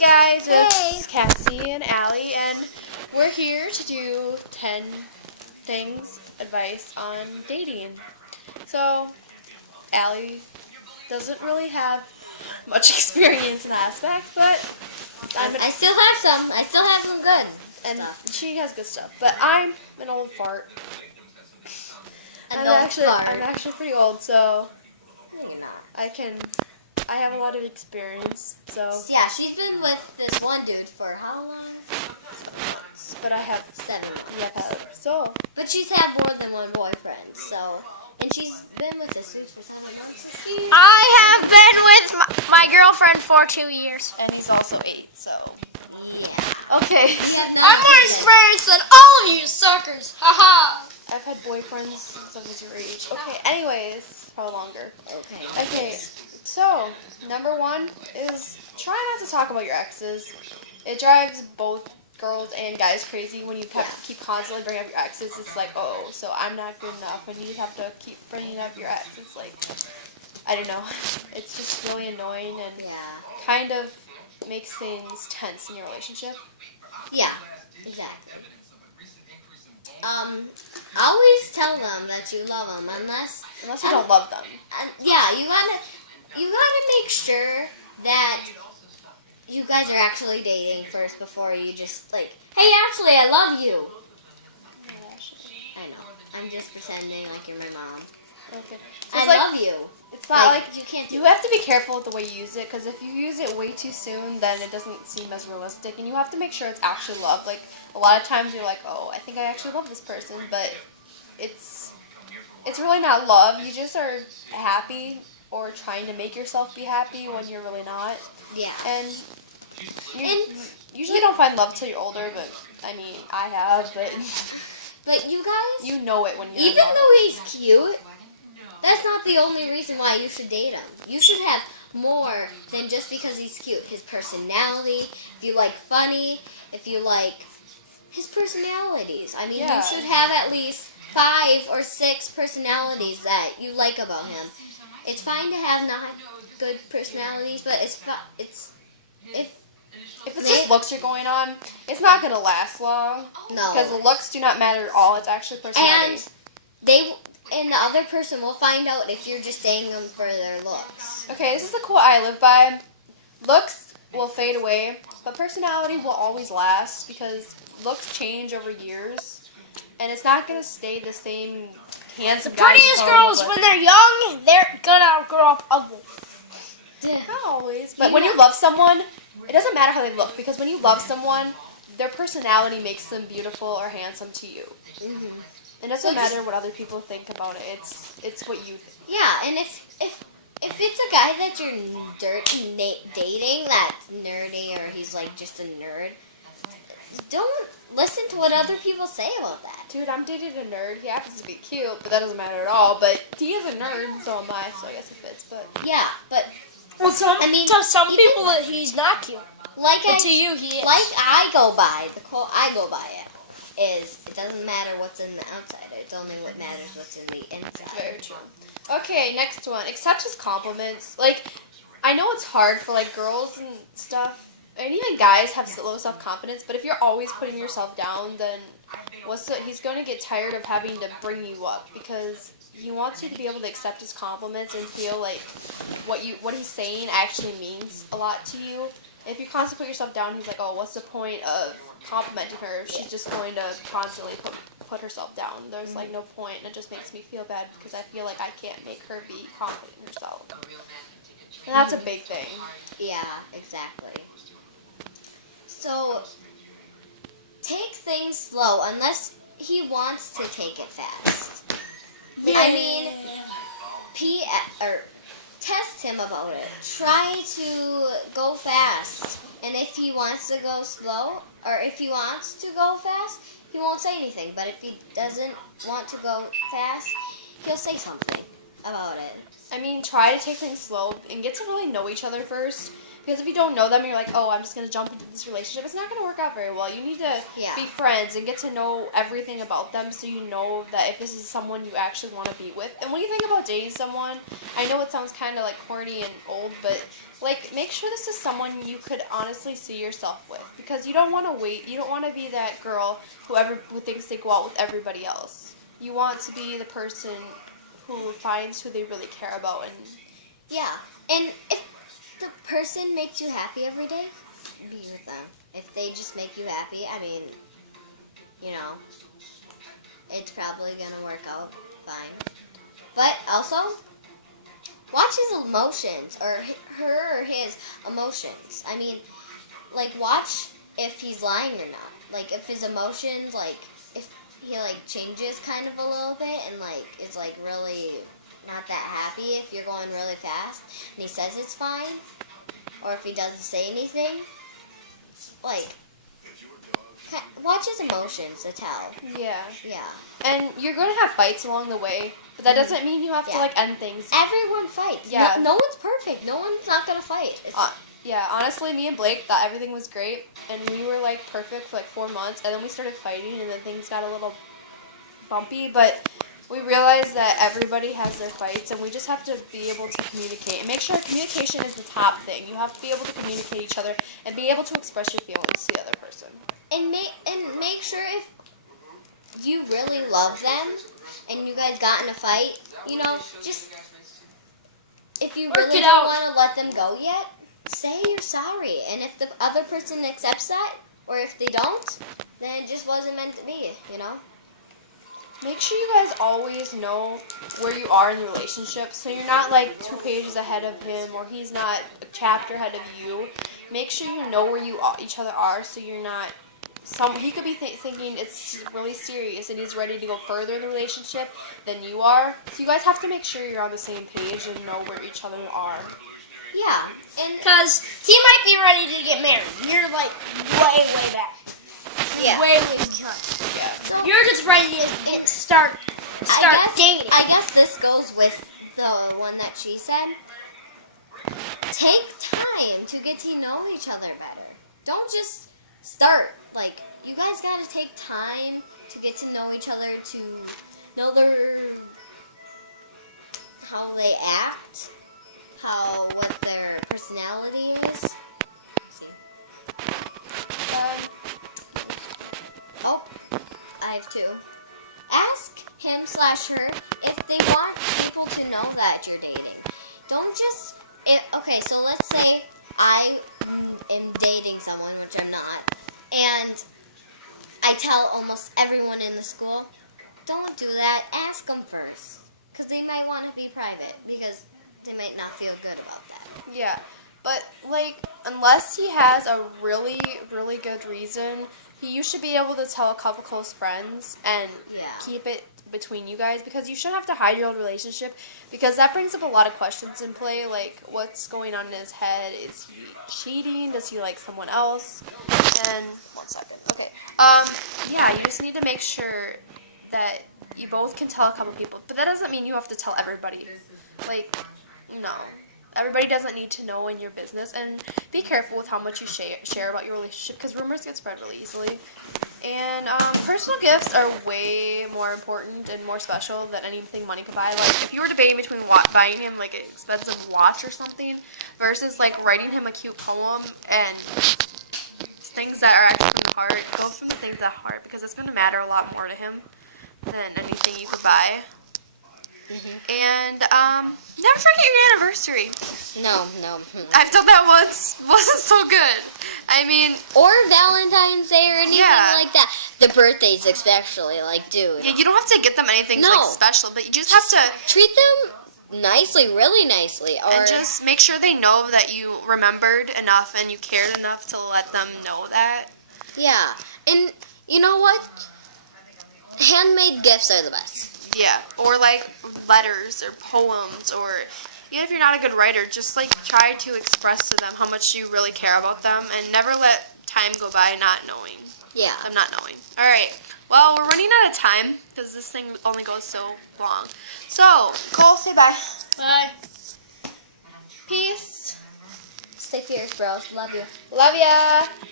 guys, Hey. it's Cassie and Allie, and we're here to do 10 things, advice on dating. So, Allie doesn't really have much experience in that aspect, but I still have some. I still have some good and stuff. she has good stuff. But I'm an old fart. An old fart. I'm actually pretty old, so No, you're not. I have a lot of experience. So, Yeah, she's been with this one dude for how long? but I have 7 months. yeah, so. But she's had more than one boyfriend, so. And she's been with this dude for 7 months. I have been with my girlfriend for 2 years. And he's also 8, so. Yeah. Okay. I'm more experienced than all of you suckers. Haha. I've had boyfriends since I was your age. Okay, anyways, probably longer. Okay. Okay, so, number 1 is try not to talk about your exes. It drives both girls and guys crazy when you keep constantly bringing up your exes. It's like, oh, so I'm not good enough, and you have to keep bringing up your ex. It's like, I don't know. It's just really annoying and Yeah. kind of makes things tense in your relationship. Yeah. Exactly. Always tell them that you love them, unless Unless you don't love them. yeah, you gotta make sure that you guys are actually dating first before you just like, hey, actually, I love you. I know. I'm just pretending like you're my mom. Okay. I like, love you. It's not like you can't do you have to be careful with the way you use it, because if you use it way too soon, then it doesn't seem as realistic, and you have to make sure it's actually love. Like, a lot of times you're like, oh, I think I actually love this person, but it's really not love. You just are happy or trying to make yourself be happy when you're really not. Yeah. And you usually don't find love till you're older, but I mean, I have, but But you guys, you know it when you're even in love. though he's cute, that's not the only reason why you should date him. You should have more than just because he's cute. His personality, if you like funny, if you like his personalities. I mean, Yeah. you should have at least 5 or 6 personalities that you like about him. It's fine to have not good personalities, but if it's just looks you're going on, it's not going to last long. no, Because the looks do not matter at all. It's actually personality. and the other person will find out if you're just dating them for their looks. Okay, this is the quote I live by. Looks will fade away, but personality will always last, because looks change over years, and it's not going to stay the same handsome The guy prettiest you girls, know, when they're young, they're gonna grow up ugly. not always. But when you love someone, it doesn't matter how they look, because when you love someone, their personality makes them beautiful or handsome to you. Mm-hmm. It doesn't matter what other people think about it. It's what you think. Yeah, and if it's a guy that you're dating that's nerdy, or he's like just a nerd, don't listen to what other people say about that. Dude, I'm dating a nerd. He happens to be cute, but that doesn't matter at all. But he is a nerd, so am I, so I guess it fits. But Yeah, but Well, to some even- people, he's not cute. like But to you, he is. like I go by, the quote I go by is, it doesn't matter what's in the outside, it's only what matters what's in the inside. very true. Okay, next one. Accept his compliments. Like, I know it's hard for, like, girls and stuff, and even guys have low self-confidence, but if you're always putting yourself down, then he's going to get tired of having to bring you up, because he wants you to be able to accept his compliments and feel like what he's saying actually means a lot to you. If you constantly put yourself down, he's like, oh, what's the point of complimenting her if she's just going to constantly put herself down? There's like no point, and it just makes me feel bad, because I feel like I can't make her be confident in herself. And that's a big thing. Yeah, exactly. So, take things slow, unless he wants to take it fast. I mean, test him about it. Try to go fast. And if he wants to go slow, or if he wants to go fast, he won't say anything. But if he doesn't want to go fast, he'll say something about it. I mean, try to take things slow and get to really know each other first. Because if you don't know them, you're like, oh, I'm just going to jump into this relationship. It's not going to work out very well. You need to Yeah. be friends and get to know everything about them so you know that if this is someone you actually want to be with. And when you think about dating someone, I know it sounds kind of like corny and old, but like make sure this is someone you could honestly see yourself with. Because you don't want to wait. You don't want to be that girl who thinks they go out with everybody else. You want to be the person who finds who they really care about. And Yeah. And if the person makes you happy every day, be with them. If they just make you happy, I mean, you know, it's probably going to work out fine. But also, watch his emotions, or her or his emotions. I mean, like, watch if he's lying or not. Like, if his emotions, like, if he, like, changes kind of a little bit and, like, is, like, really not that happy if you're going really fast and he says it's fine, or if he doesn't say anything, like, watch his emotions to tell. yeah. Yeah. And you're going to have fights along the way, but that doesn't mean you have to, Yeah. like, end things. Everyone fights. Yeah. No one's perfect. No one's not going to fight. Yeah, honestly, me and Blake thought everything was great, and we were, like, perfect for, like, 4 months, and then we started fighting, and then things got a little bumpy, but we realized that everybody has their fights, and we just have to be able to communicate. And make sure communication is the top thing. You have to be able to communicate each other and be able to express your feelings to the other person. And make sure if you really love them and you guys got in a fight, you know, just if you Work really it don't out. want to let them go yet, say you're sorry. And if the other person accepts that, or if they don't, then it just wasn't meant to be, you know? Make sure you guys always know where you are in the relationship, so you're not like 2 pages ahead of him, or he's not a chapter ahead of you. Make sure you know where each other are, so you're not. He could be thinking it's really serious and he's ready to go further in the relationship than you are. So you guys have to make sure you're on the same page and know where each other are. Yeah. And Because he might be ready to get married. You're like way back. yeah. Way behind. Yeah. You're just ready to start dating. I guess this goes with the one that she said. Take time to get to know each other better. Don't just start. Like, you guys gotta take time to get to know each other, to know how they act, what their personality is. Oh, I have two. Ask him/her if they want people to know that you're dating. Don't just. Okay, so let's say I am dating someone, which I'm not, and I tell almost everyone in the school, don't do that. Ask them first, because they might want to be private, because they might not feel good about that. Yeah. But, like, unless he has a really, really good reason, you should be able to tell a couple close friends and Yeah. keep it between you guys, because you shouldn't have to hide your old relationship, because that brings up a lot of questions in play, like what's going on in his head. Is he cheating? Does he like someone else? And 1 second. Okay. Yeah, you just need to make sure that you both can tell a couple people, but that doesn't mean you have to tell everybody. Like, no. Everybody doesn't need to know in your business, and be careful with how much you share about your relationship, because rumors get spread really easily. And personal gifts are way more important and more special than anything money could buy. Like, if you were debating between buying him like an expensive watch or something versus like writing him a cute poem and things that are actually from the heart, go from the things that heart, because it's going to matter a lot more to him than anything you could buy. And never forget your anniversary. No. I've done that once. Wasn't so good. I mean, Or Valentine's Day or anything Yeah. like that. The birthdays especially, like, dude. yeah, you don't have to get them anything No. like special, but you just have to. Treat them nicely, really nicely. Or And just make sure they know that you remembered enough and you cared enough to let them know that. yeah. And you know what? Handmade gifts are the best. Yeah. Or like letters or poems, or even if you're not a good writer, just like try to express to them how much you really care about them, and never let time go by not knowing. Yeah. I'm not knowing. All right. Well, we're running out of time because this thing only goes so long. So, Cole, say bye. Bye. Peace. Stay fierce, bros. Love you. Love ya.